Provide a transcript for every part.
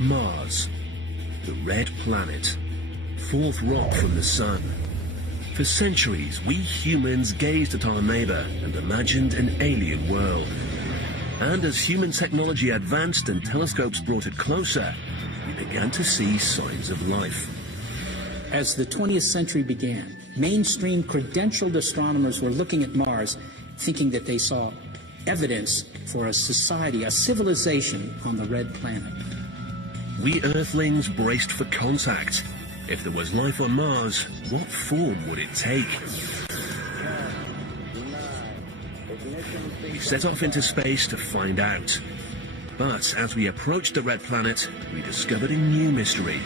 Mars, the red planet, fourth rock from the sun. For centuries, we humans gazed at our neighbor and imagined an alien world. And as human technology advanced and telescopes brought it closer, we began to see signs of life. As the 20th century began, mainstream credentialed astronomers were looking at Mars, thinking that they saw evidence for a society, a civilization on the red planet. We Earthlings braced for contact. If there was life on Mars, what form would it take? We set off into space to find out. But as we approached the red planet, we discovered a new mystery.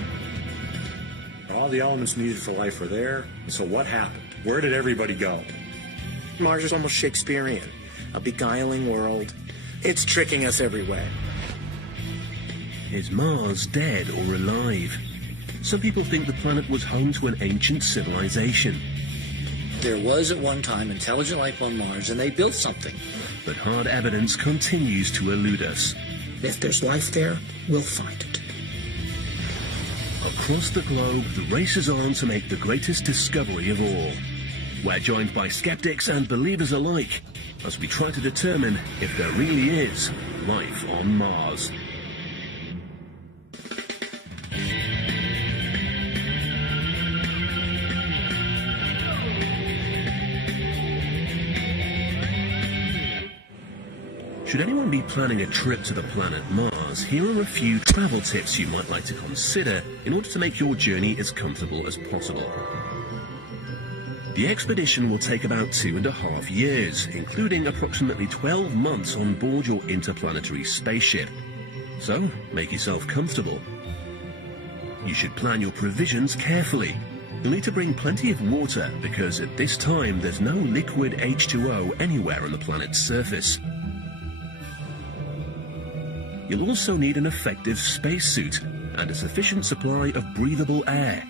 All the elements needed for life were there, so what happened? Where did everybody go? Mars is almost Shakespearean, a beguiling world. It's tricking us every way. Is Mars dead or alive? Some people think the planet was home to an ancient civilization. There was at one time intelligent life on Mars, and they built something. But hard evidence continues to elude us. If there's life there, we'll find it. Across the globe, the race is on to make the greatest discovery of all. We're joined by skeptics and believers alike as we try to determine if there really is life on Mars. Should anyone be planning a trip to the planet Mars, here are a few travel tips you might like to consider in order to make your journey as comfortable as possible. The expedition will take about 2.5 years, including approximately 12 months on board your interplanetary spaceship. So, make yourself comfortable. You should plan your provisions carefully. You'll need to bring plenty of water because at this time there's no liquid H2O anywhere on the planet's surface. You'll also need an effective spacesuit and a sufficient supply of breathable air.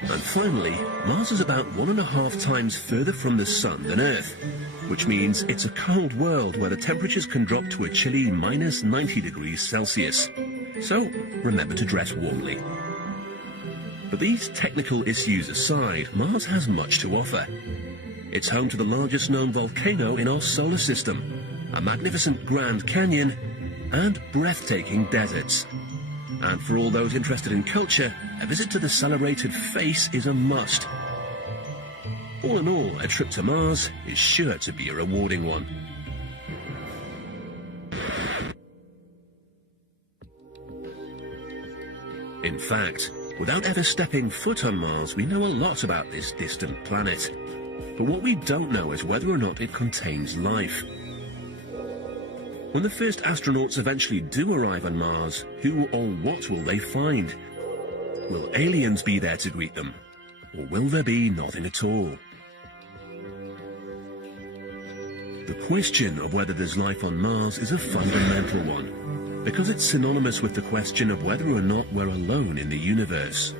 And finally, Mars is about 1.5 times further from the Sun than Earth, which means it's a cold world where the temperatures can drop to a chilly -90 degrees Celsius. So remember to dress warmly. But these technical issues aside, Mars has much to offer. It's home to the largest known volcano in our solar system, a magnificent Grand Canyon, and breathtaking deserts. And for all those interested in culture, a visit to the celebrated Face is a must. All in all, a trip to Mars is sure to be a rewarding one. In fact, without ever stepping foot on Mars, we know a lot about this distant planet. But what we don't know is whether or not it contains life. When the first astronauts eventually do arrive on Mars, who or what will they find? Will aliens be there to greet them? Or will there be nothing at all? The question of whether there's life on Mars is a fundamental one, because it's synonymous with the question of whether or not we're alone in the universe.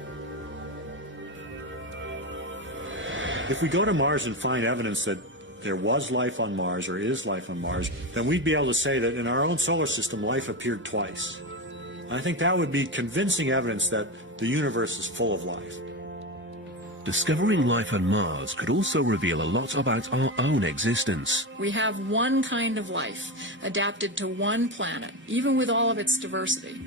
If we go to Mars and find evidence that there was life on Mars or is life on Mars, then we'd be able to say that in our own solar system, life appeared twice. I think that would be convincing evidence that the universe is full of life. Discovering life on Mars could also reveal a lot about our own existence. We have one kind of life adapted to one planet, even with all of its diversity.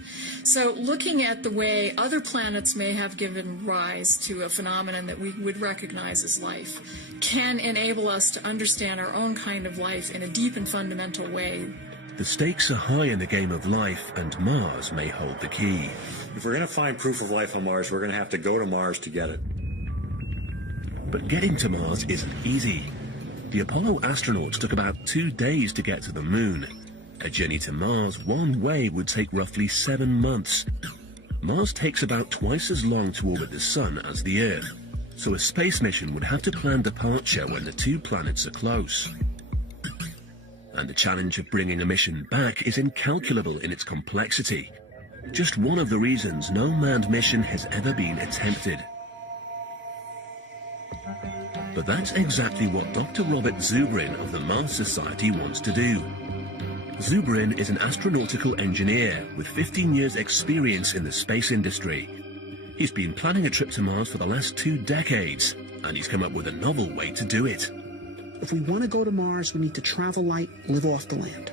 So looking at the way other planets may have given rise to a phenomenon that we would recognize as life can enable us to understand our own kind of life in a deep and fundamental way. The stakes are high in the game of life, and Mars may hold the key. If we're going to find proof of life on Mars, we're going to have to go to Mars to get it. But getting to Mars isn't easy. The Apollo astronauts took about 2 days to get to the Moon. A journey to Mars one way would take roughly 7 months. Mars takes about twice as long to orbit the Sun as the Earth, so a space mission would have to plan departure when the two planets are close. And the challenge of bringing a mission back is incalculable in its complexity. Just one of the reasons no manned mission has ever been attempted. But that's exactly what Dr. Robert Zubrin of the Mars Society wants to do. Zubrin is an astronautical engineer with 15 years' experience in the space industry. He's been planning a trip to Mars for the last 2 decades, and he's come up with a novel way to do it. If we want to go to Mars, we need to travel light, live off the land.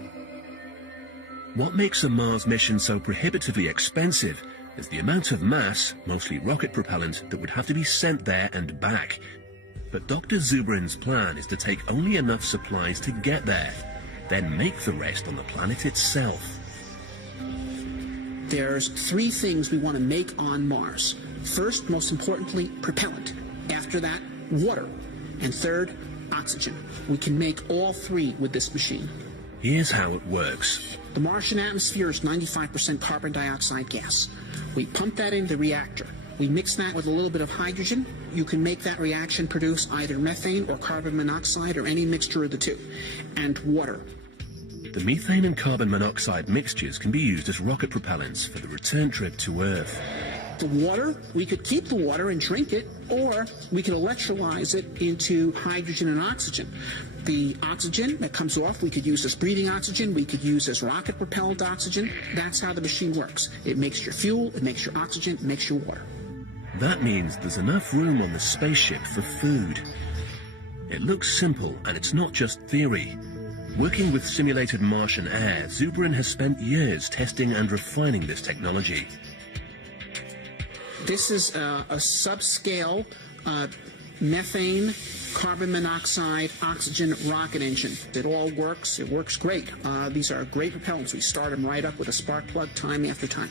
What makes a Mars mission so prohibitively expensive is the amount of mass, mostly rocket propellant, that would have to be sent there and back. But Dr. Zubrin's plan is to take only enough supplies to get there, then make the rest on the planet itself. There's 3 things we want to make on Mars. First, most importantly, propellant. After that, water. And third, oxygen. We can make all 3 with this machine. Here's how it works. The Martian atmosphere is 95% carbon dioxide gas. We pump that into the reactor. We mix that with a little bit of hydrogen. You can make that reaction produce either methane or carbon monoxide or any mixture of the 2. And water. The methane and carbon monoxide mixtures can be used as rocket propellants for the return trip to Earth. The water, we could keep the water and drink it, or we could electrolyze it into hydrogen and oxygen. The oxygen that comes off, we could use as breathing oxygen, we could use as rocket propelled oxygen. That's how the machine works. It makes your fuel, it makes your oxygen, it makes your water. That means there's enough room on the spaceship for food. It looks simple, and it's not just theory. Working with simulated Martian air, Zubrin has spent years testing and refining this technology. This is a subscale methane, carbon monoxide, oxygen rocket engine. It all works. It works great. These are great propellants. We start them right up with a spark plug time after time.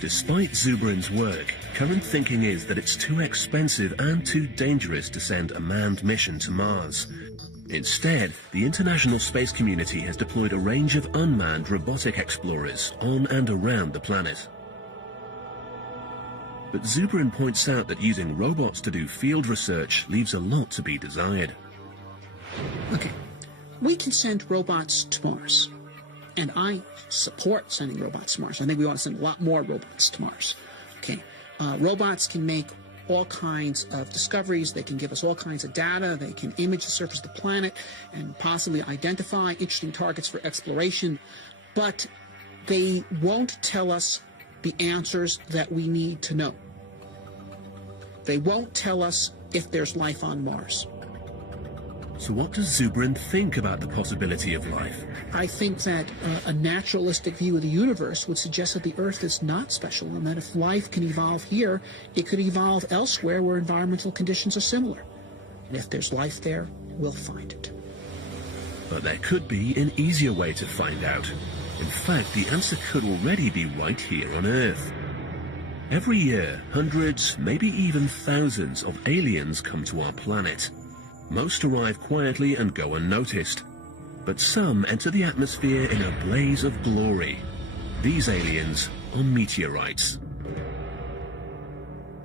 Despite Zubrin's work, current thinking is that it's too expensive and too dangerous to send a manned mission to Mars. Instead, the international space community has deployed a range of unmanned robotic explorers on and around the planet. But Zubrin points out that using robots to do field research leaves a lot to be desired. Okay, we can send robots to Mars, and I support sending robots to Mars. I think we ought to send a lot more robots to Mars. Okay, robots can make all kinds of discoveries. They can give us all kinds of data. They can image the surface of the planet and possibly identify interesting targets for exploration. But they won't tell us the answers that we need to know. They won't tell us if there's life on Mars. So what does Zubrin think about the possibility of life? I think that a naturalistic view of the universe would suggest that the Earth is not special, and that if life can evolve here, it could evolve elsewhere where environmental conditions are similar. And if there's life there, we'll find it. But there could be an easier way to find out. In fact, the answer could already be right here on Earth. Every year, hundreds, maybe even thousands of aliens come to our planet. Most arrive quietly and go unnoticed, but some enter the atmosphere in a blaze of glory. These aliens are meteorites.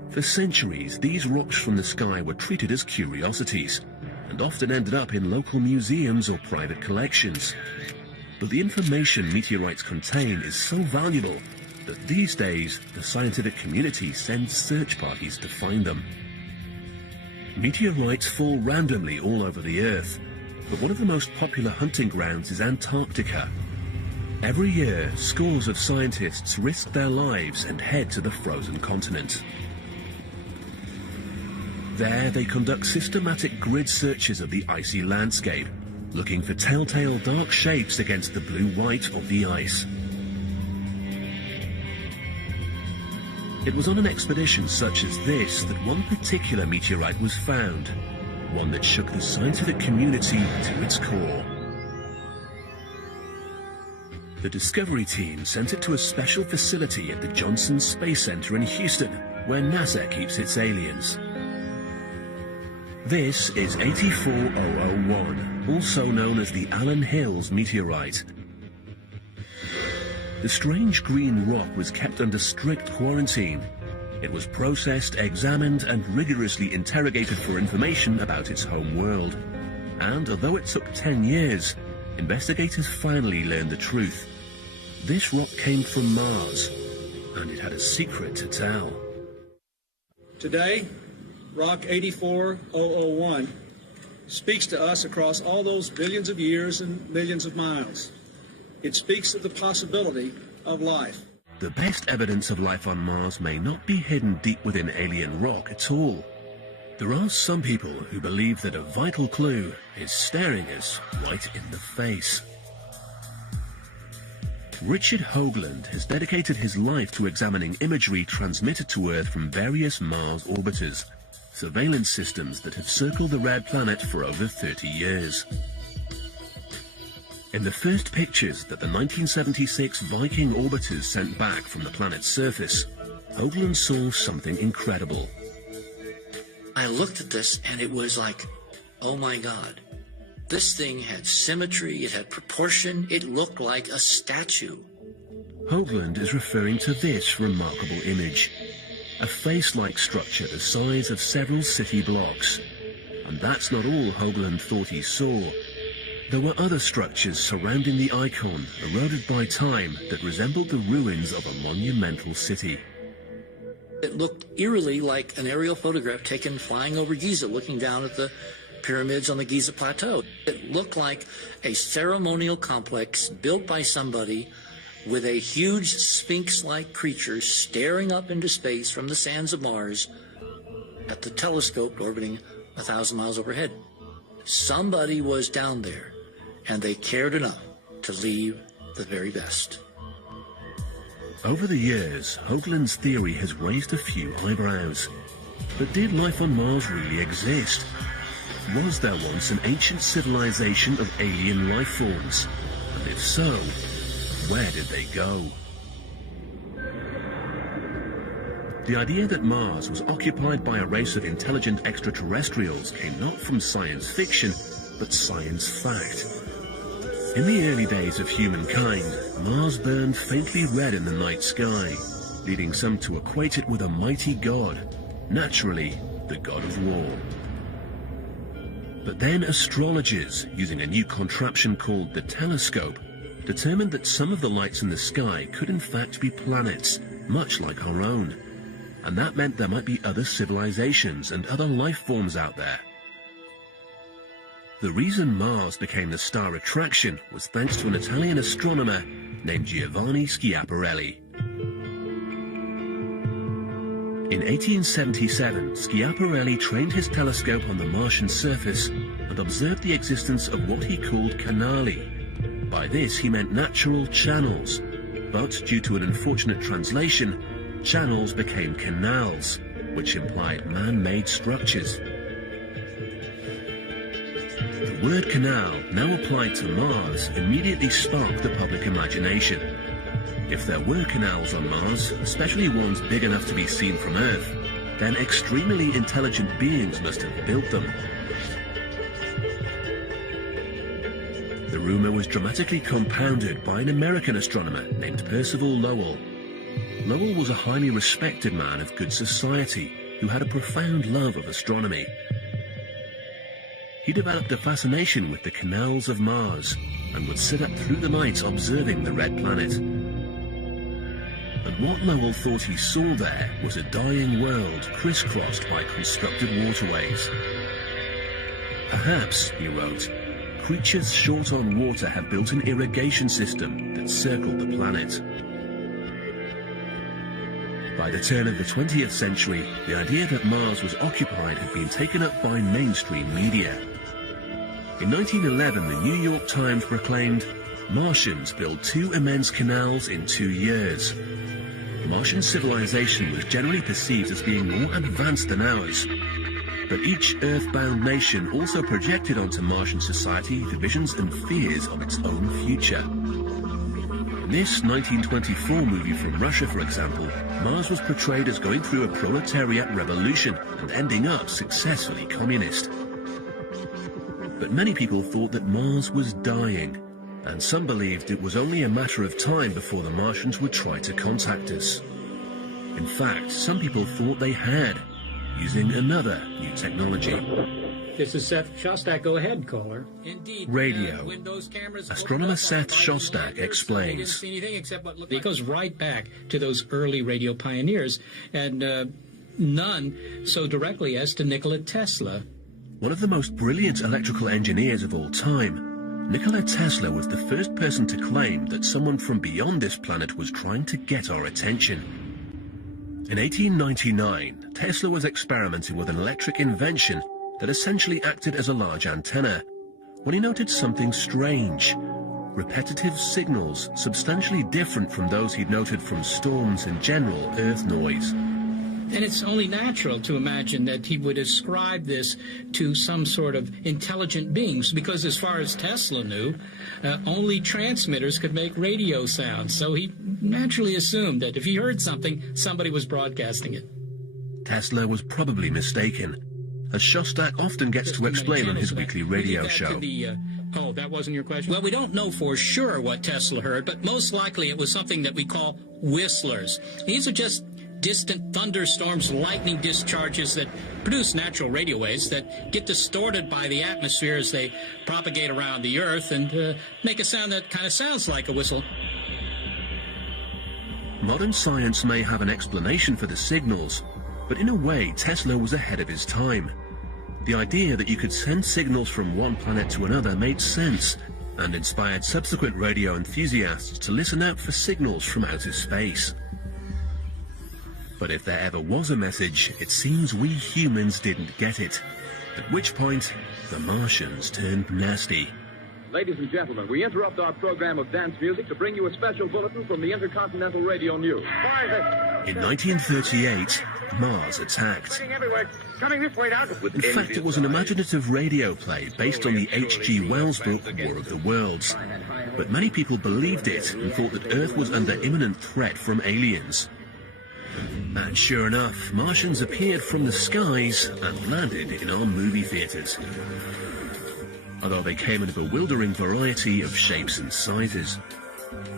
For centuries, these rocks from the sky were treated as curiosities, and often ended up in local museums or private collections. But the information meteorites contain is so valuable that these days the scientific community sends search parties to find them. Meteorites fall randomly all over the Earth, but one of the most popular hunting grounds is Antarctica. Every year, scores of scientists risk their lives and head to the frozen continent. There, they conduct systematic grid searches of the icy landscape, looking for telltale dark shapes against the blue-white of the ice. It was on an expedition such as this that one particular meteorite was found, one that shook the scientific community to its core. The Discovery team sent it to a special facility at the Johnson Space Center in Houston, where NASA keeps its aliens. This is 84001, also known as the Allen Hills meteorite. The strange green rock was kept under strict quarantine. It was processed, examined, and rigorously interrogated for information about its home world. And although it took 10 years, investigators finally learned the truth. This rock came from Mars, and it had a secret to tell. Today, Rock 84001 speaks to us across all those billions of years and millions of miles. It speaks of the possibility of life. The best evidence of life on Mars may not be hidden deep within alien rock at all. There are some people who believe that a vital clue is staring us right in the face. Richard Hoagland has dedicated his life to examining imagery transmitted to Earth from various Mars orbiters, surveillance systems that have circled the red planet for over 30 years. In the first pictures that the 1976 Viking orbiters sent back from the planet's surface, Hoagland saw something incredible. I looked at this and it was like, oh my God. This thing had symmetry, it had proportion, it looked like a statue. Hoagland is referring to this remarkable image, a face-like structure the size of several city blocks. And that's not all Hoagland thought he saw. There were other structures surrounding the icon, eroded by time, that resembled the ruins of a monumental city. It looked eerily like an aerial photograph taken flying over Giza, looking down at the pyramids on the Giza Plateau. It looked like a ceremonial complex built by somebody with a huge sphinx-like creature staring up into space from the sands of Mars at the telescope orbiting 1,000 miles overhead. Somebody was down there, and they cared enough to leave the very best. Over the years, Hoagland's theory has raised a few eyebrows. But did life on Mars really exist? Was there once an ancient civilization of alien life forms? And if so, where did they go? The idea that Mars was occupied by a race of intelligent extraterrestrials came not from science fiction, but science fact. In the early days of humankind, Mars burned faintly red in the night sky, leading some to equate it with a mighty god, naturally, the god of war. But then astrologers, using a new contraption called the telescope, determined that some of the lights in the sky could in fact be planets, much like our own. And that meant there might be other civilizations and other life forms out there. The reason Mars became the star attraction was thanks to an Italian astronomer named Giovanni Schiaparelli. In 1877, Schiaparelli trained his telescope on the Martian surface and observed the existence of what he called canali. By this he meant natural channels, but due to an unfortunate translation, channels became canals, which implied man-made structures. The word canal, now applied to Mars, immediately sparked the public imagination. If there were canals on Mars, especially ones big enough to be seen from Earth, then extremely intelligent beings must have built them. The rumor was dramatically compounded by an American astronomer named Percival Lowell. Lowell was a highly respected man of good society who had a profound love of astronomy. He developed a fascination with the canals of Mars and would sit up through the night observing the red planet. And what Lowell thought he saw there was a dying world crisscrossed by constructed waterways. Perhaps, he wrote, creatures short on water have built an irrigation system that circled the planet. By the turn of the 20th century, the idea that Mars was occupied had been taken up by mainstream media. In 1911, the New York Times proclaimed, "Martians build 2 immense canals in 2 years." Martian civilization was generally perceived as being more advanced than ours, but each Earth-bound nation also projected onto Martian society the visions and fears of its own future. In this 1924 movie from Russia, for example, Mars was portrayed as going through a proletariat revolution and ending up successfully communist. But many people thought that Mars was dying, and some believed it was only a matter of time before the Martians would try to contact us. In fact, some people thought they had, using another new technology. This is Seth Shostak. Go ahead, caller. Indeed. Radio. Windows cameras. Astronomer Seth Shostak explains. He didn't see anything except what looked like. It goes right back to those early radio pioneers, and none so directly as to Nikola Tesla. One of the most brilliant electrical engineers of all time, Nikola Tesla was the first person to claim that someone from beyond this planet was trying to get our attention. In 1899, Tesla was experimenting with an electric invention that essentially acted as a large antenna when he noted something strange. Repetitive signals substantially different from those he'd noted from storms and general Earth noise. And it's only natural to imagine that he would ascribe this to some sort of intelligent beings, because as far as Tesla knew, only transmitters could make radio sounds. So he naturally assumed that if he heard something, somebody was broadcasting it. Tesla was probably mistaken, as Shostak often gets to explain on his weekly radio show. Oh, that wasn't your question? Well, we don't know for sure what Tesla heard, but most likely it was something that we call whistlers. These are just distant thunderstorms, lightning discharges that produce natural radio waves that get distorted by the atmosphere as they propagate around the Earth and make a sound that kind of sounds like a whistle. Modern science may have an explanation for the signals, but in a way Tesla was ahead of his time. The idea that you could send signals from one planet to another made sense and inspired subsequent radio enthusiasts to listen out for signals from outer space. But if there ever was a message, it seems we humans didn't get it. At which point, the Martians turned nasty. Ladies and gentlemen, we interrupt our program of dance music to bring you a special bulletin from the Intercontinental Radio News. In 1938, Mars attacked. In fact, it was an imaginative radio play based on the H.G. Wells book War of the Worlds. But many people believed it and thought that Earth was under imminent threat from aliens. And sure enough, Martians appeared from the skies and landed in our movie theaters. Although they came in a bewildering variety of shapes and sizes.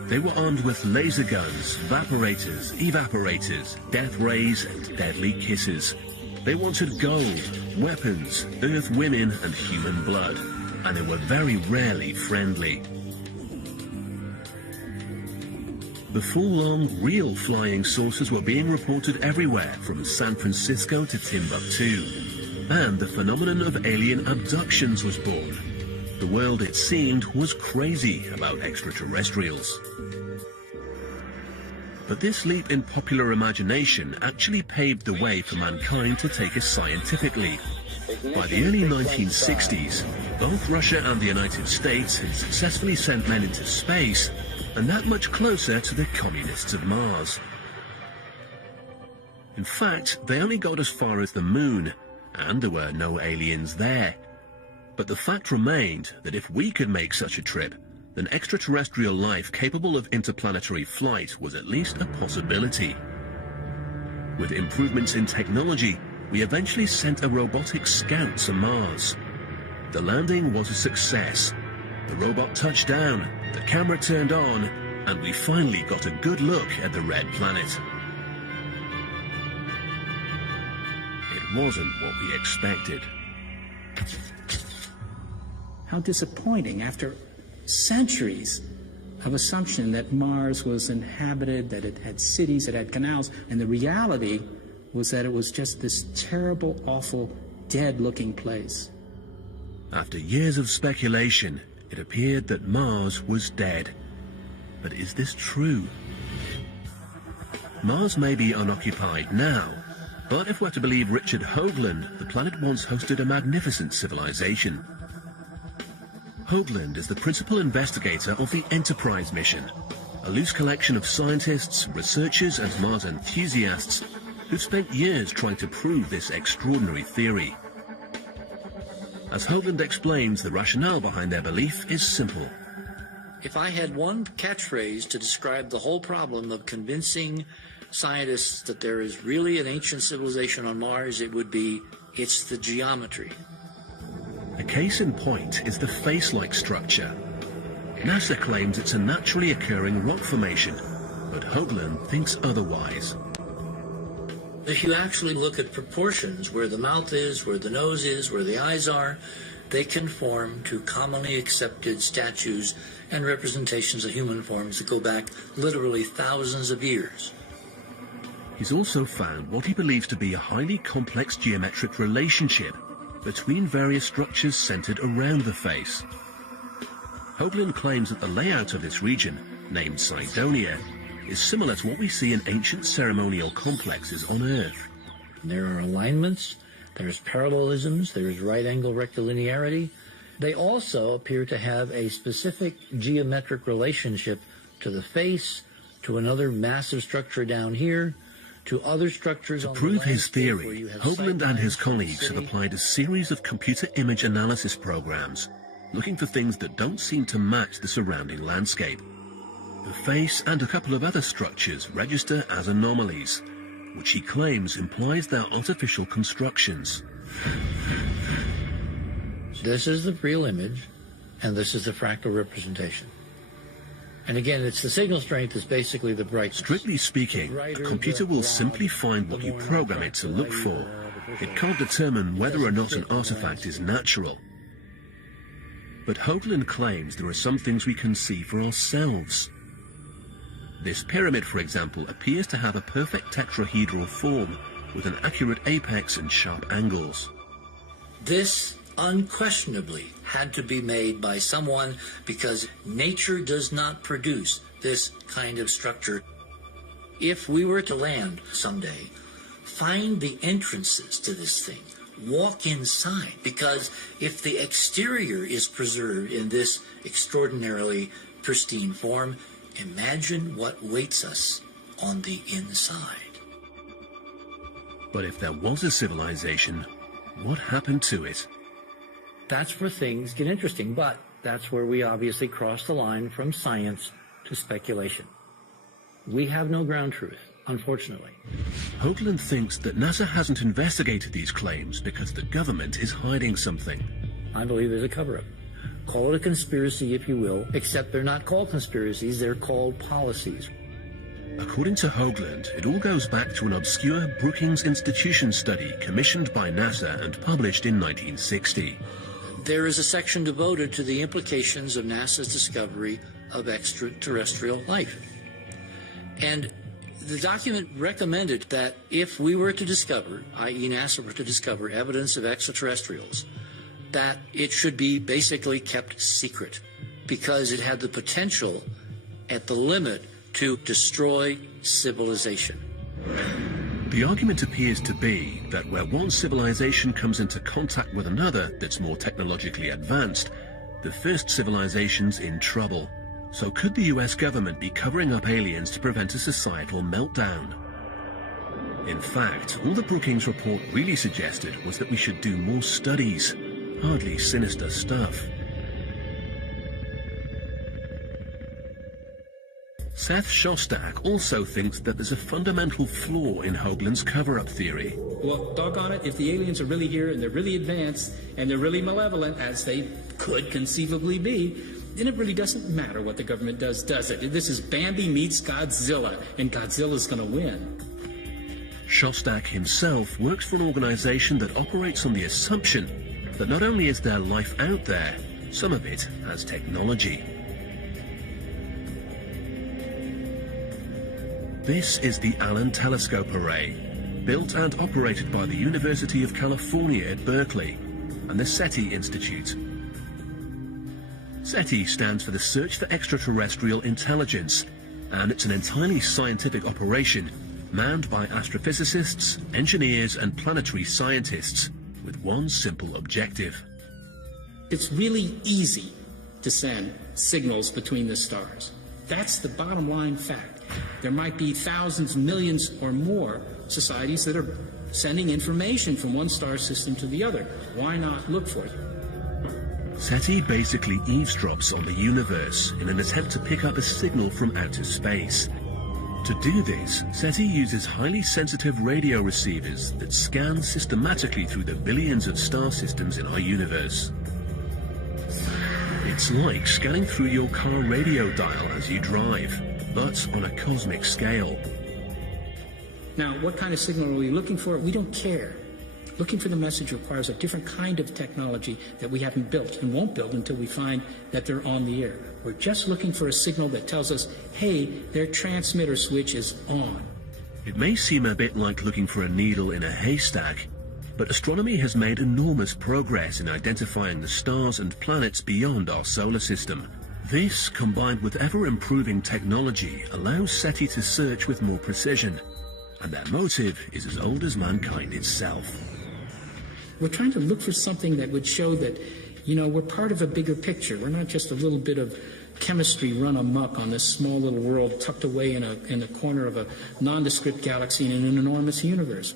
They were armed with laser guns, evaporators, death rays, and deadly kisses. They wanted gold, weapons, Earth women, and human blood. And they were very rarely friendly. The full-on, real flying saucers were being reported everywhere, from San Francisco to Timbuktu. And the phenomenon of alien abductions was born. The world, it seemed, was crazy about extraterrestrials. But this leap in popular imagination actually paved the way for mankind to take it scientifically. By the early 1960s, both Russia and the United States had successfully sent men into space, and that much closer to the communists of Mars. In fact, they only got as far as the moon, and there were no aliens there. But the fact remained that if we could make such a trip, then extraterrestrial life capable of interplanetary flight was at least a possibility. With improvements in technology, we eventually sent a robotic scout to Mars. The landing was a success. The robot touched down, the camera turned on, and we finally got a good look at the red planet. It wasn't what we expected. How disappointing, after centuries of assumption that Mars was inhabited, that it had cities, it had canals, and the reality was that it was just this terrible, awful, dead-looking place. After years of speculation, it appeared that Mars was dead. But is this true? Mars may be unoccupied now, but if we're to believe Richard Hoagland, the planet once hosted a magnificent civilization. Hoagland is the principal investigator of the Enterprise mission, a loose collection of scientists, researchers, and Mars enthusiasts who've spent years trying to prove this extraordinary theory. As Hoagland explains, the rationale behind their belief is simple. If I had one catchphrase to describe the whole problem of convincing scientists that there is really an ancient civilization on Mars, it would be, it's the geometry. A case in point is the face-like structure. NASA claims it's a naturally occurring rock formation, but Hoagland thinks otherwise. If you actually look at proportions, where the mouth is, where the nose is, where the eyes are, they conform to commonly accepted statues and representations of human forms that go back literally thousands of years. He's also found what he believes to be a highly complex geometric relationship between various structures centered around the face. Hoagland claims that the layout of this region, named Cydonia, is similar to what we see in ancient ceremonial complexes on Earth. There are alignments, there's parallelisms, there's right-angle rectilinearity. They also appear to have a specific geometric relationship to the face, to another massive structure down here, to other structures. To on prove the his theory, where you have Hoagland and his sightlines colleagues have city. applied a series of computer image analysis programs, looking for things that don't seem to match the surrounding landscape. The face and a couple of other structures register as anomalies, which he claims implies they're artificial constructions. This is the real image, and this is the fractal representation. And again, it's the signal strength is basically the brightness. Strictly speaking, a computer will simply find what you program it to look for. It can't determine whether or not an artifact is natural. But Hoagland claims there are some things we can see for ourselves. This pyramid, for example, appears to have a perfect tetrahedral form with an accurate apex and sharp angles. This unquestionably had to be made by someone, because nature does not produce this kind of structure. If we were to land someday, find the entrances to this thing, walk inside, because if the exterior is preserved in this extraordinarily pristine form, imagine what waits us on the inside. But if there was a civilization, what happened to it? That's where things get interesting, but that's where we obviously cross the line from science to speculation. We have no ground truth, unfortunately. Hoagland thinks that NASA hasn't investigated these claims because the government is hiding something. I believe there's a cover-up. Call it a conspiracy if you will, except they're not called conspiracies, they're called policies. According to Hoagland, it all goes back to an obscure Brookings Institution study commissioned by NASA and published in 1960. There is a section devoted to the implications of NASA's discovery of extraterrestrial life. And the document recommended that if we were to discover, i.e. NASA were to discover evidence of extraterrestrials, that it should be basically kept secret, because it had the potential at the limit to destroy civilization. The argument appears to be that where one civilization comes into contact with another that's more technologically advanced, the first civilization's in trouble. So could the US government be covering up aliens to prevent a societal meltdown? In fact, all the Brookings report really suggested was that we should do more studies. Hardly sinister stuff. Seth Shostak also thinks that there's a fundamental flaw in Hoagland's cover-up theory. Well, doggone it, if the aliens are really here and they're really advanced and they're really malevolent, as they could conceivably be, then it really doesn't matter what the government does it? This is Bambi meets Godzilla, and Godzilla's going to win. Shostak himself works for an organization that operates on the assumption that not only is there life out there, some of it has technology. This is the Allen Telescope Array, built and operated by the University of California at Berkeley and the SETI Institute. SETI stands for the Search for Extraterrestrial Intelligence, and it's an entirely scientific operation manned by astrophysicists, engineers, and planetary scientists with one simple objective. It's really easy to send signals between the stars. That's the bottom line fact. There might be thousands, millions, or more societies that are sending information from one star system to the other. Why not look for it? SETI basically eavesdrops on the universe in an attempt to pick up a signal from outer space. To do this, SETI uses highly sensitive radio receivers that scan systematically through the billions of star systems in our universe. It's like scanning through your car radio dial as you drive, but on a cosmic scale. Now, what kind of signal are we looking for? We don't care. Looking for the message requires a different kind of technology that we haven't built and won't build until we find that they're on the air. We're just looking for a signal that tells us, hey, their transmitter switch is on. It may seem a bit like looking for a needle in a haystack, but astronomy has made enormous progress in identifying the stars and planets beyond our solar system. This, combined with ever-improving technology, allows SETI to search with more precision, and their motive is as old as mankind itself. We're trying to look for something that would show that, we're part of a bigger picture. We're not just a little bit of chemistry run amok on this small little world tucked away in the corner of a nondescript galaxy in an enormous universe.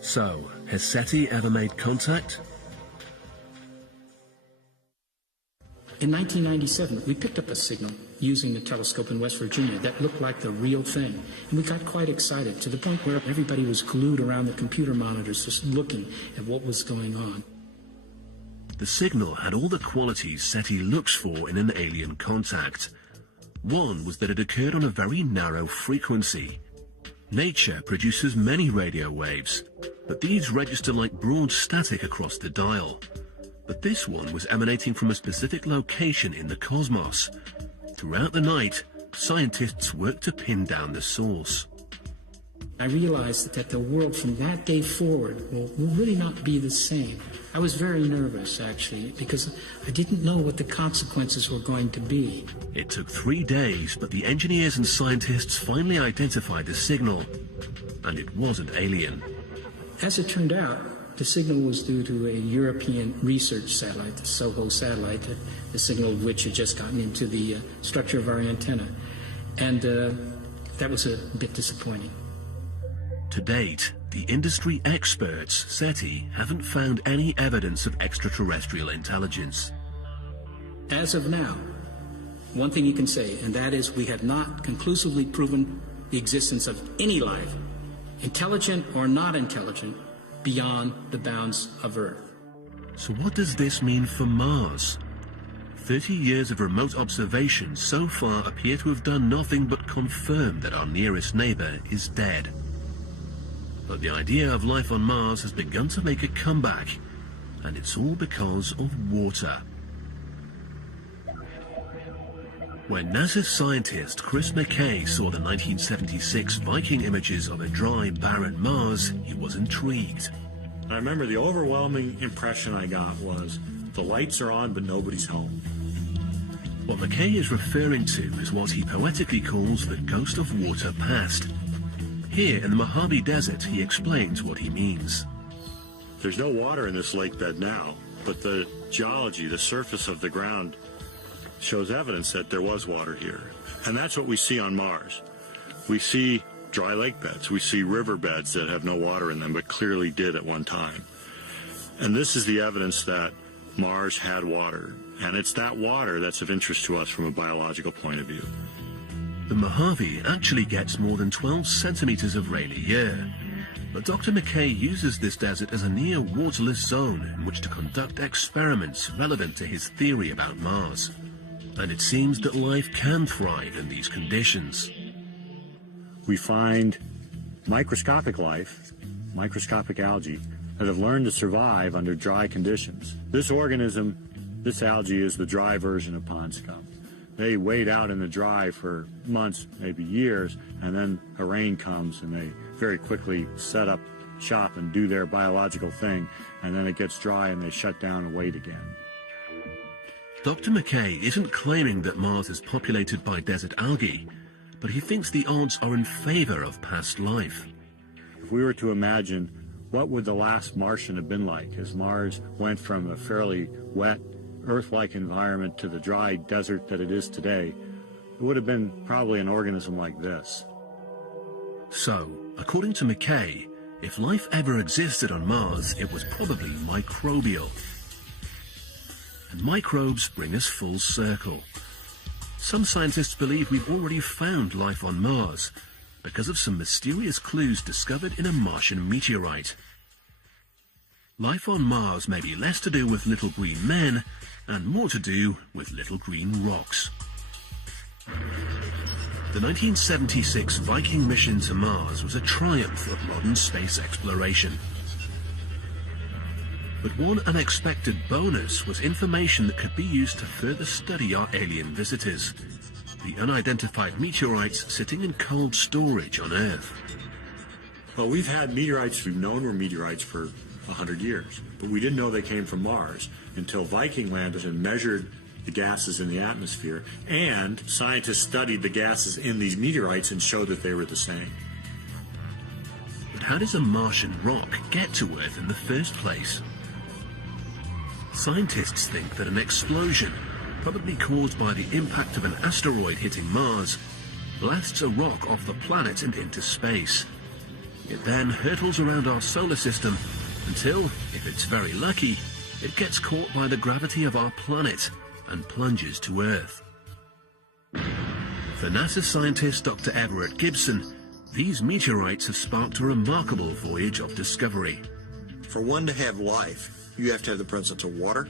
So, has SETI ever made contact? In 1997, we picked up a signal using the telescope in West Virginia that looked like the real thing. And we got quite excited to the point where everybody was glued around the computer monitors just looking at what was going on. The signal had all the qualities SETI looks for in an alien contact. One was that it occurred on a very narrow frequency. Nature produces many radio waves, but these register like broad static across the dial. But this one was emanating from a specific location in the cosmos. Throughout the night, scientists worked to pin down the source. I realized that the world from that day forward will really not be the same. I was very nervous, actually, because I didn't know what the consequences were going to be. It took 3 days, but the engineers and scientists finally identified the signal, and it wasn't alien. As it turned out, the signal was due to a European research satellite, the SOHO satellite, the signal of which had just gotten into the structure of our antenna. And that was a bit disappointing. To date, the industry experts, SETI, haven't found any evidence of extraterrestrial intelligence. As of now, one thing you can say, and that is we have not conclusively proven the existence of any life, intelligent or not intelligent, beyond the bounds of Earth. So what does this mean for Mars? 30 years of remote observation so far appear to have done nothing but confirm that our nearest neighbor is dead. But the idea of life on Mars has begun to make a comeback, and it's all because of water. When NASA scientist Chris McKay saw the 1976 Viking images of a dry, barren Mars, he was intrigued. I remember the overwhelming impression I got was, the lights are on, but nobody's home. What McKay is referring to is what he poetically calls the ghost of water past. Here in the Mojave Desert, he explains what he means. There's no water in this lake bed now, but the geology, the surface of the ground, shows evidence that there was water here. And that's what we see on Mars. We see dry lake beds. We see river beds that have no water in them, but clearly did at one time. And this is the evidence that Mars had water. And it's that water that's of interest to us from a biological point of view. The Mojave actually gets more than 12 centimeters of rain a year. But Dr. McKay uses this desert as a near waterless zone in which to conduct experiments relevant to his theory about Mars. And it seems that life can thrive in these conditions. We find microscopic life, microscopic algae, that have learned to survive under dry conditions. This organism, this algae, is the dry version of pond scum. They wait out in the dry for months, maybe years, and then a rain comes and they very quickly set up shop and do their biological thing, and then it gets dry and they shut down and wait again. Dr. McKay isn't claiming that Mars is populated by desert algae, but he thinks the odds are in favor of past life. If we were to imagine what would the last Martian have been like as Mars went from a fairly wet, Earth-like environment to the dry desert that it is today, it would have been probably an organism like this. So, according to McKay, if life ever existed on Mars, it was probably microbial. And microbes bring us full circle. Some scientists believe we've already found life on Mars because of some mysterious clues discovered in a Martian meteorite. Life on Mars may be less to do with little green men and more to do with little green rocks. The 1976 Viking mission to Mars was a triumph of modern space exploration. But one unexpected bonus was information that could be used to further study our alien visitors, the unidentified meteorites sitting in cold storage on Earth. Well, we've had meteorites we've known were meteorites for 100 years, but we didn't know they came from Mars until Viking landed and measured the gases in the atmosphere, and scientists studied the gases in these meteorites and showed that they were the same. But how does a Martian rock get to Earth in the first place? Scientists think that an explosion, probably caused by the impact of an asteroid hitting Mars, blasts a rock off the planet and into space. It then hurtles around our solar system until, if it's very lucky, it gets caught by the gravity of our planet and plunges to Earth. For NASA scientist Dr. Everett Gibson, these meteorites have sparked a remarkable voyage of discovery. For one to have life, you have to have the presence of water,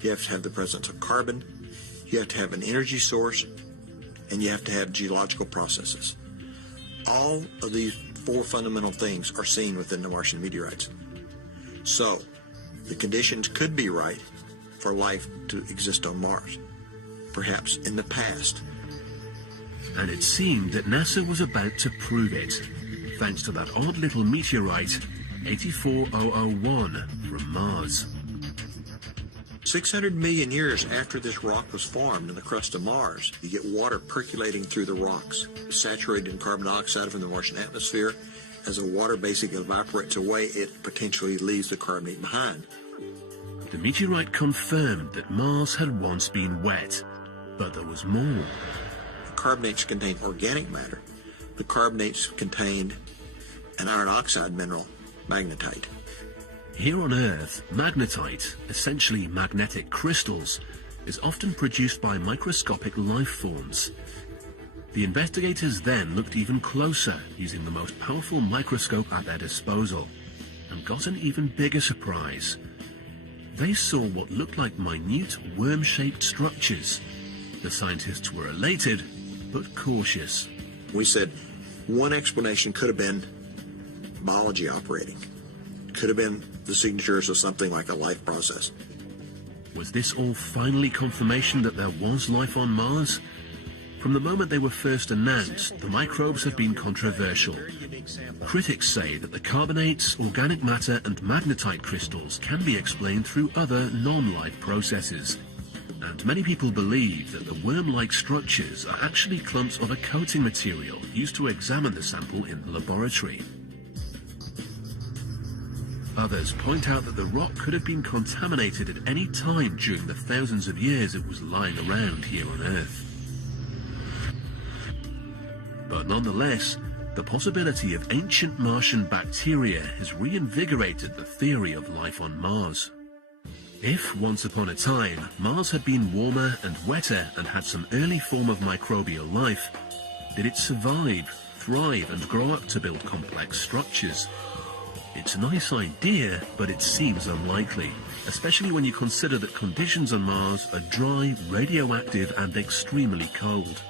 you have to have the presence of carbon, you have to have an energy source, and you have to have geological processes. All of these four fundamental things are seen within the Martian meteorites. So, the conditions could be right for life to exist on Mars, perhaps in the past. And it seemed that NASA was about to prove it, thanks to that odd little meteorite, 84001, from Mars. 600 million years after this rock was formed in the crust of Mars, you get water percolating through the rocks, saturated in carbon dioxide from the Martian atmosphere. As the water basically evaporates away, it potentially leaves the carbonate behind. The meteorite confirmed that Mars had once been wet, but there was more. The carbonates contain organic matter. The carbonates contained an iron oxide mineral, magnetite. Here on Earth, magnetite, essentially magnetic crystals, is often produced by microscopic life forms. The investigators then looked even closer using the most powerful microscope at their disposal and got an even bigger surprise. They saw what looked like minute worm-shaped structures. The scientists were elated, but cautious. We said one explanation could have been biology operating. Could have been the signatures of something like a life process. Was this all finally confirmation that there was life on Mars? From the moment they were first announced, the microbes have been controversial. Critics say that the carbonates, organic matter and magnetite crystals can be explained through other non-life processes. And many people believe that the worm-like structures are actually clumps of a coating material used to examine the sample in the laboratory. Others point out that the rock could have been contaminated at any time during the thousands of years it was lying around here on Earth. But nonetheless, the possibility of ancient Martian bacteria has reinvigorated the theory of life on Mars. If, once upon a time, Mars had been warmer and wetter and had some early form of microbial life, did it survive, thrive and grow up to build complex structures? It's a nice idea, but it seems unlikely, especially when you consider that conditions on Mars are dry, radioactive and extremely cold.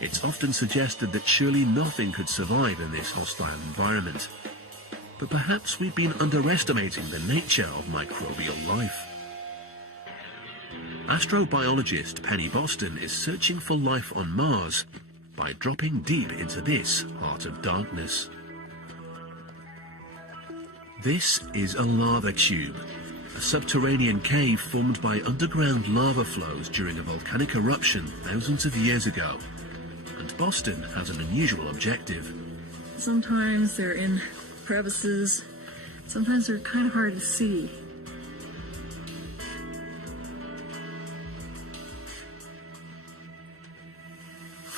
It's often suggested that surely nothing could survive in this hostile environment. But perhaps we've been underestimating the nature of microbial life. Astrobiologist Penny Boston is searching for life on Mars by dropping deep into this heart of darkness. This is a lava tube, a subterranean cave formed by underground lava flows during a volcanic eruption thousands of years ago. And Boston has an unusual objective. Sometimes they're in crevices, sometimes they're kind of hard to see.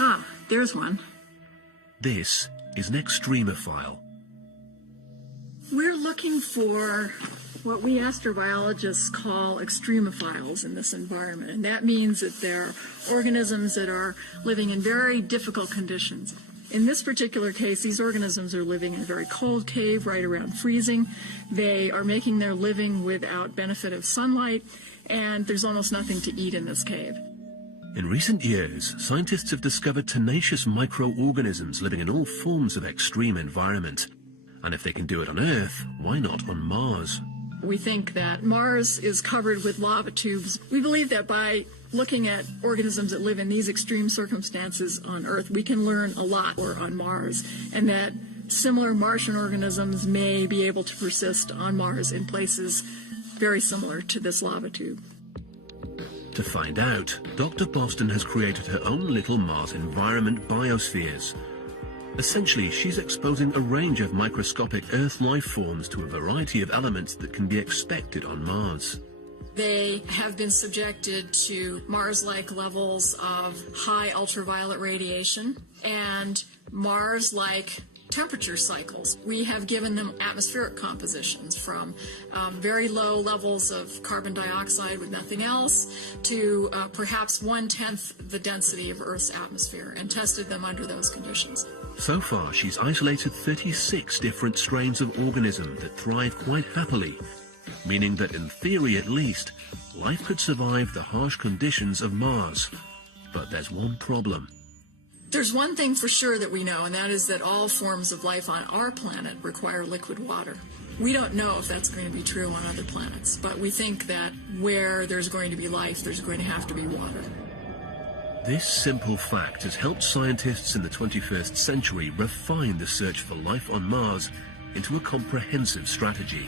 Ah, there's one. This is an extremophile. We're looking for what we astrobiologists call extremophiles in this environment, and that means that they're organisms that are living in very difficult conditions. In this particular case, these organisms are living in a very cold cave right around freezing. They are making their living without benefit of sunlight, and there's almost nothing to eat in this cave. In recent years, scientists have discovered tenacious microorganisms living in all forms of extreme environment. And if they can do it on Earth, why not on Mars? We think that Mars is covered with lava tubes. We believe that by looking at organisms that live in these extreme circumstances on Earth, we can learn a lot more on Mars, and that similar Martian organisms may be able to persist on Mars in places very similar to this lava tube. To find out, Dr. Boston has created her own little Mars environment biospheres. Essentially, she's exposing a range of microscopic Earth life forms to a variety of elements that can be expected on Mars. They have been subjected to Mars-like levels of high ultraviolet radiation and Mars-like temperature cycles. We have given them atmospheric compositions from very low levels of carbon dioxide with nothing else to perhaps 1/10 the density of Earth's atmosphere, and tested them under those conditions. So far, she's isolated 36 different strains of organism that thrive quite happily, meaning that in theory at least, life could survive the harsh conditions of Mars. But there's one problem. There's one thing for sure that we know, and that is that all forms of life on our planet require liquid water. We don't know if that's going to be true on other planets, but we think that where there's going to be life, there's going to have to be water. This simple fact has helped scientists in the 21st century refine the search for life on Mars into a comprehensive strategy.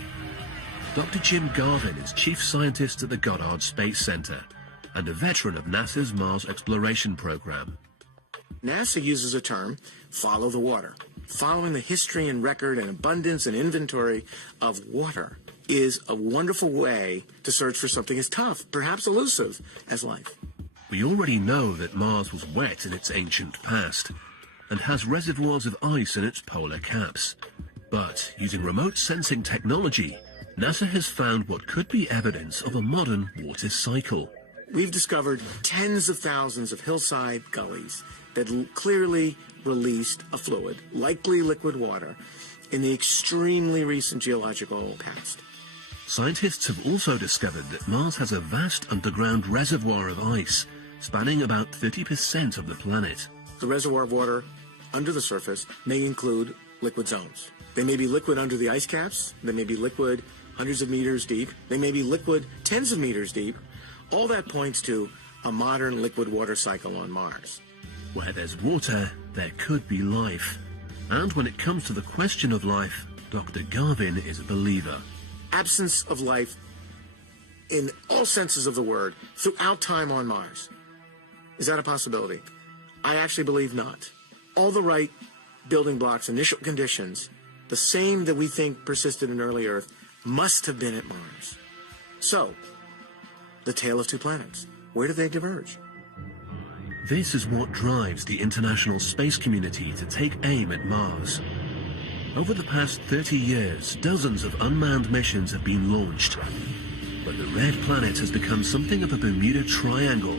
Dr. Jim Garvin is chief scientist at the Goddard Space Center and a veteran of NASA's Mars exploration program. NASA uses a term, follow the water. Following the history and record and abundance and inventory of water is a wonderful way to search for something as tough, perhaps elusive, as life. We already know that Mars was wet in its ancient past and has reservoirs of ice in its polar caps. But using remote sensing technology, NASA has found what could be evidence of a modern water cycle. We've discovered tens of thousands of hillside gullies that clearly released a fluid, likely liquid water, in the extremely recent geological past. Scientists have also discovered that Mars has a vast underground reservoir of ice, spanning about 30% of the planet. The reservoir of water under the surface may include liquid zones. They may be liquid under the ice caps, they may be liquid hundreds of meters deep, they may be liquid tens of meters deep. All that points to a modern liquid water cycle on Mars. Where there's water, there could be life. And when it comes to the question of life, Dr. Garvin is a believer. Absence of life in all senses of the word throughout time on Mars. Is that a possibility? I actually believe not. All the right building blocks, initial conditions, the same that we think persisted in early Earth, must have been at Mars. So, the tale of two planets. Where do they diverge? This is what drives the international space community to take aim at Mars. Over the past 30 years, dozens of unmanned missions have been launched. But the Red Planet has become something of a Bermuda Triangle,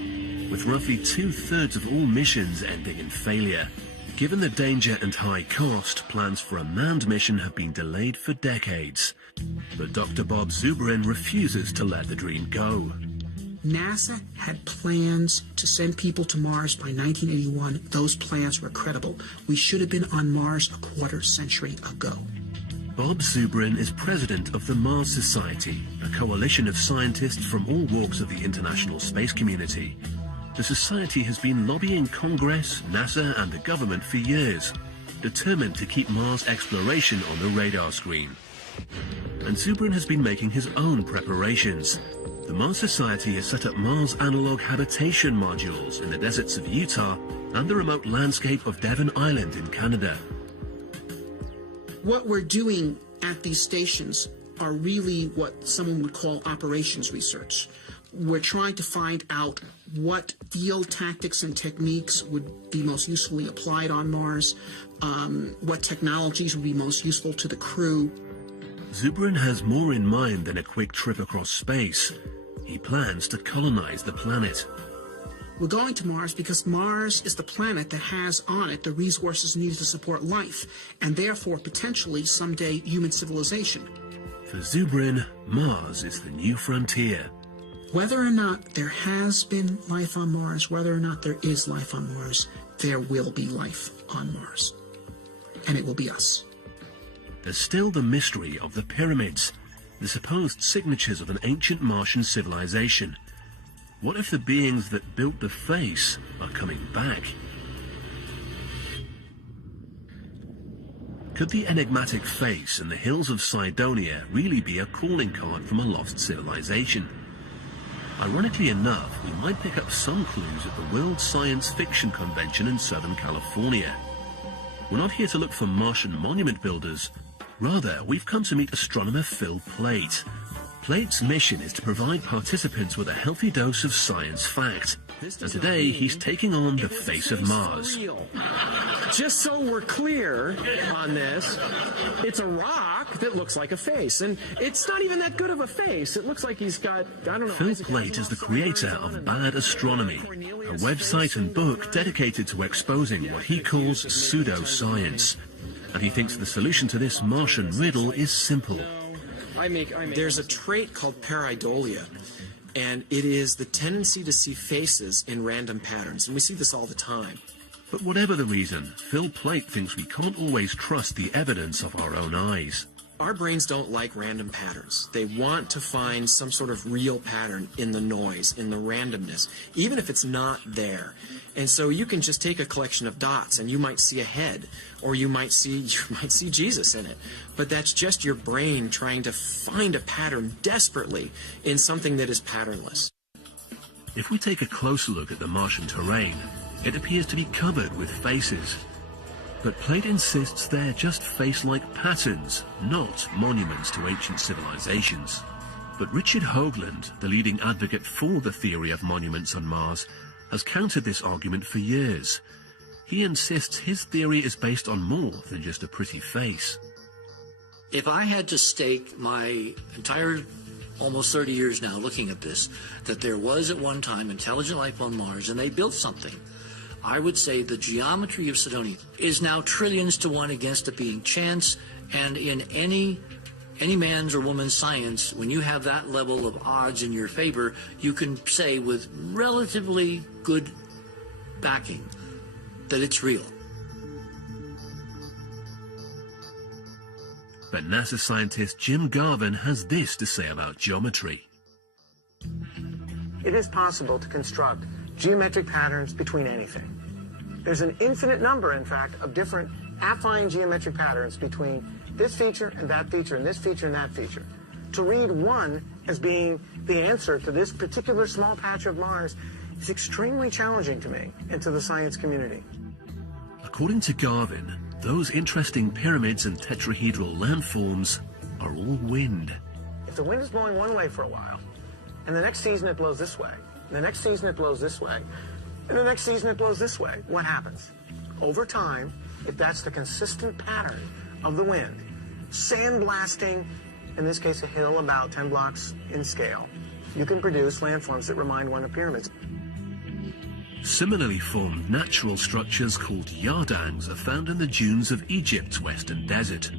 with roughly 2/3 of all missions ending in failure. Given the danger and high cost, plans for a manned mission have been delayed for decades. But Dr. Bob Zubrin refuses to let the dream go. NASA had plans to send people to Mars by 1981. Those plans were credible. We should have been on Mars a quarter century ago. Bob Zubrin is president of the Mars Society, a coalition of scientists from all walks of the international space community. The Society has been lobbying Congress, NASA, and the government for years, determined to keep Mars exploration on the radar screen. And Zubrin has been making his own preparations. The Mars Society has set up Mars analog habitation modules in the deserts of Utah and the remote landscape of Devon Island in Canada. What we're doing at these stations are really what someone would call operations research. We're trying to find out what field tactics and techniques would be most usefully applied on Mars, what technologies would be most useful to the crew. Zubrin has more in mind than a quick trip across space. He plans to colonize the planet. We're going to Mars because Mars is the planet that has on it the resources needed to support life, and therefore potentially someday human civilization. For Zubrin, Mars is the new frontier. Whether or not there has been life on Mars, whether or not there is life on Mars, there will be life on Mars. And it will be us. There's still the mystery of the pyramids, the supposed signatures of an ancient Martian civilization. What if the beings that built the face are coming back? Could the enigmatic face in the hills of Cydonia really be a calling card from a lost civilization? Ironically enough, we might pick up some clues at the World Science Fiction Convention in Southern California. We're not here to look for Martian monument builders. Rather, we've come to meet astronomer Phil Plait. Plait's mission is to provide participants with a healthy dose of science fact. And today, he's taking on the face of Mars. Just so we're clear on this, it's a rock that looks like a face. And it's not even that good of a face. It looks like he's got, I don't know. Phil Plait is the creator of Bad Astronomy, a website and book dedicated to exposing what he calls pseudoscience. And he thinks the solution to this Martian riddle is simple. There's a trait called pareidolia, and it is the tendency to see faces in random patterns, and we see this all the time. But whatever the reason, Phil Plait thinks we can't always trust the evidence of our own eyes. Our brains don't like random patterns. They want to find some sort of real pattern in the noise, in the randomness, even if it's not there. And so you can just take a collection of dots and you might see a head, or you might see Jesus in it. But that's just your brain trying to find a pattern desperately in something that is patternless. If we take a closer look at the Martian terrain, it appears to be covered with faces. But Plait insists they're just face-like patterns, not monuments to ancient civilizations. But Richard Hoagland, the leading advocate for the theory of monuments on Mars, has countered this argument for years. He insists his theory is based on more than just a pretty face. If I had to stake my entire almost 30 years now looking at this, that there was at one time intelligent life on Mars and they built something, I would say the geometry of Cydonia is now trillions to one against it being chance, and in any man's or woman's science, when you have that level of odds in your favor, you can say with relatively good backing that it's real. But NASA scientist Jim Garvin has this to say about geometry. It is possible to construct geometric patterns between anything. There's an infinite number, in fact, of different affine geometric patterns between this feature and that feature and this feature and that feature. To read one as being the answer to this particular small patch of Mars is extremely challenging to me and to the science community. According to Garvin, those interesting pyramids and tetrahedral landforms are all wind. If the wind is blowing one way for a while, and the next season it blows this way, and the next season it blows this way, and the next season it blows this way, what happens? Over time, if that's the consistent pattern of the wind, sandblasting, in this case a hill about 10 blocks in scale, you can produce landforms that remind one of pyramids. Similarly formed natural structures called yardangs are found in the dunes of Egypt's western desert.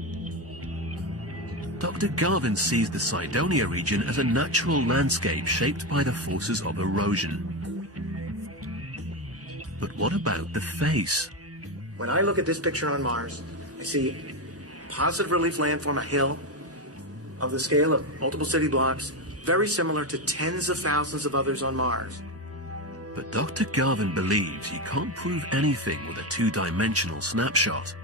Dr. Garvin sees the Cydonia region as a natural landscape shaped by the forces of erosion. But what about the face? When I look at this picture on Mars, I see positive relief landform, a hill of the scale of multiple city blocks, very similar to tens of thousands of others on Mars. But Dr. Garvin believes you can't prove anything with a two-dimensional snapshot.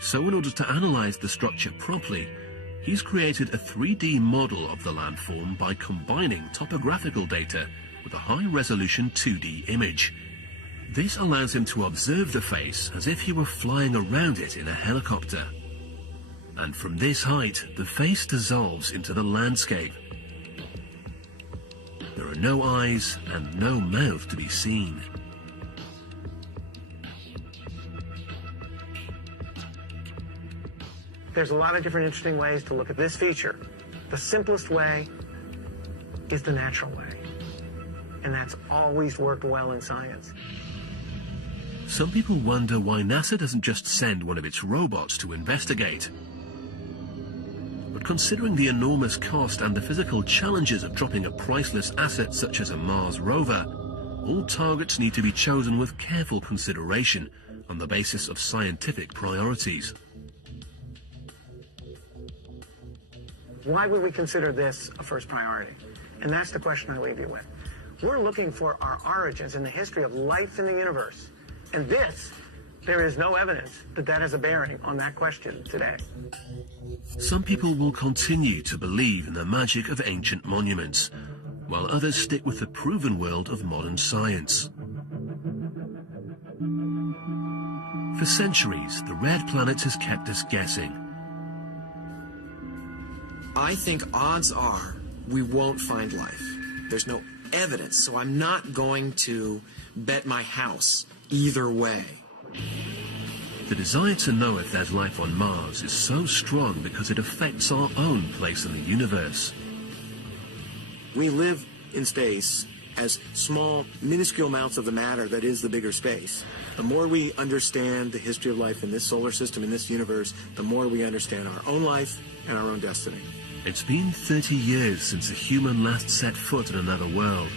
So in order to analyze the structure properly, he's created a 3D model of the landform by combining topographical data with a high-resolution 2D image. This allows him to observe the face as if he were flying around it in a helicopter. And from this height, the face dissolves into the landscape. There are no eyes and no mouth to be seen. There's a lot of different interesting ways to look at this feature. The simplest way is the natural way. And that's always worked well in science. Some people wonder why NASA doesn't just send one of its robots to investigate. But considering the enormous cost and the physical challenges of dropping a priceless asset such as a Mars rover, all targets need to be chosen with careful consideration on the basis of scientific priorities. Why would we consider this a first priority? And that's the question I leave you with. We're looking for our origins in the history of life in the universe. And there is no evidence that that has a bearing on that question today. Some people will continue to believe in the magic of ancient monuments, while others stick with the proven world of modern science. For centuries, the red planet has kept us guessing. I think odds are we won't find life. There's no evidence, so I'm not going to bet my house either way. The desire to know if there's life on Mars is so strong because it affects our own place in the universe. We live in space as small, minuscule amounts of the matter that is the bigger space. The more we understand the history of life in this solar system, in this universe, the more we understand our own life and our own destiny. It's been 30 years since a human last set foot in another world.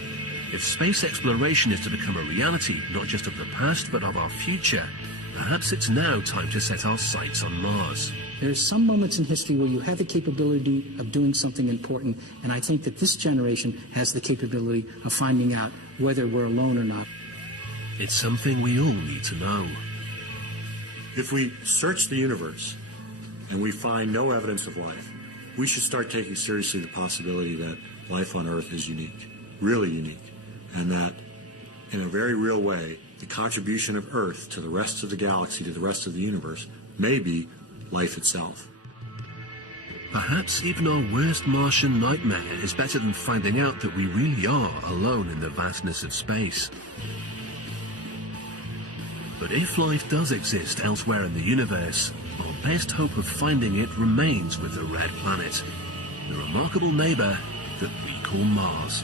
If space exploration is to become a reality, not just of the past, but of our future, perhaps it's now time to set our sights on Mars. There's some moments in history where you have the capability of doing something important, and I think that this generation has the capability of finding out whether we're alone or not. It's something we all need to know. If we search the universe and we find no evidence of life, we should start taking seriously the possibility that life on Earth is unique, really unique, and that in a very real way, the contribution of Earth to the rest of the galaxy, to the rest of the universe, may be life itself. Perhaps even our worst Martian nightmare is better than finding out that we really are alone in the vastness of space. But if life does exist elsewhere in the universe, our best hope of finding it remains with the red planet, the remarkable neighbor that we call Mars.